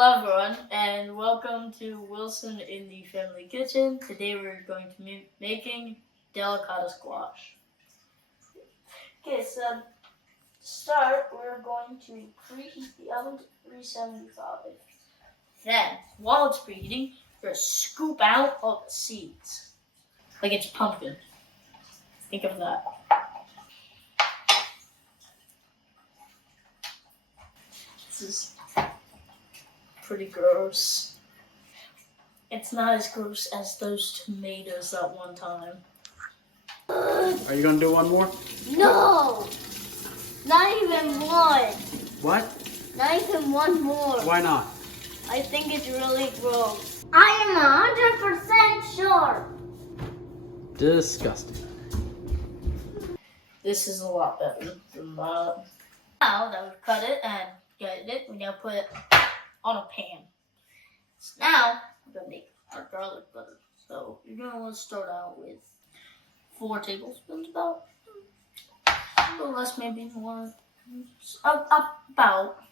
Hello everyone, and welcome to Wilson in the Family Kitchen. Today we're going to be making Delicata Squash. Okay, so to start, we're going to preheat the oven to 375. Then, while it's preheating, we're going to scoop out all the seeds. Like it's pumpkin. Think of that. This is pretty gross. It's not as gross as those tomatoes that one time. Are you gonna do one more? No! Not even one. What? Not even one more. Why not? I think it's really gross. I am 100% sure. Disgusting. This is a lot better than that. Now that we've cut it and gutted it, we now put it on a pan. So now we're gonna make our garlic butter. So you're gonna want to start out with 4 tablespoons, about a little less, maybe more. About.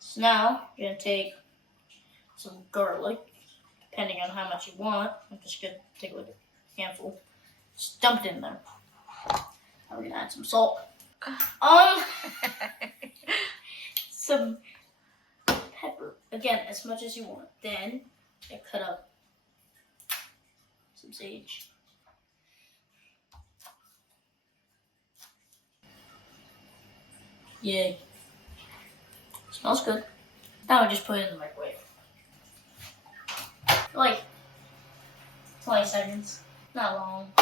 So now you're gonna take some garlic, depending on how much you want. I'm just gonna take like a handful. Just dump it in there. Now we're gonna add some salt. Some pepper. Again, as much as you want. Then I cut up some sage. Yay. Smells good. Now we just put it in the microwave. Like 20 seconds. Not long.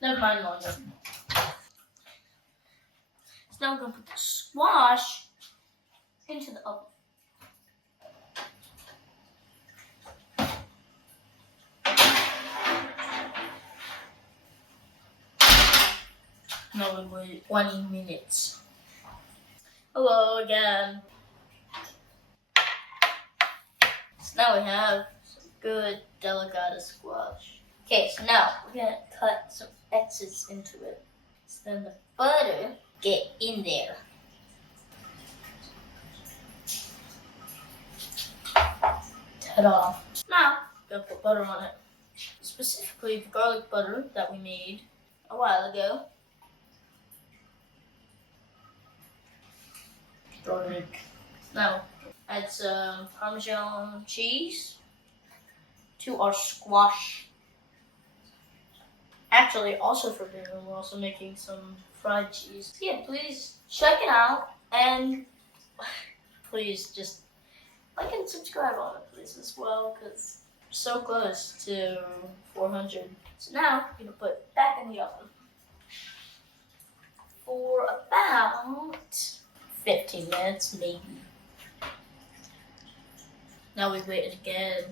Never mind longer. So now we're going to put the squash into the oven. Now we wait 20 minutes. Hello again. So now we have some good Delicata squash. Okay, so now we're gonna cut some X's into it. So then the butter get in there. Ta-da! Now we're gonna put butter on it. Specifically the garlic butter that we made a while ago. Garlic. Now add some Parmesan cheese to our squash. Actually, also for dinner, we're also making some fried cheese. Yeah, please check it out, and please just like and subscribe on it, please, as well, because we're so close to 400. So now we're gonna put it back in the oven for about 15 minutes, maybe. Now we wait it again.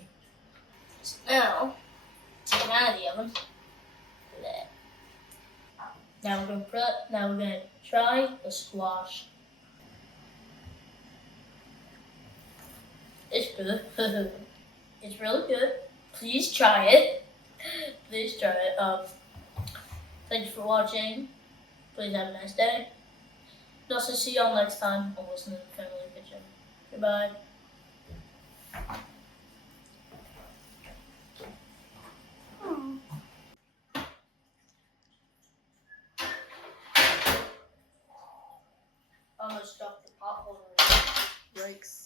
So now, take it out of the oven. Now we're gonna try the squash. It's good. It's really good. Please try it. Please try it. Thank you for watching. Please have a nice day. And also see y'all next time on Wilson in the Family Kitchen. Goodbye. Almost dropped the pot holder. Yikes.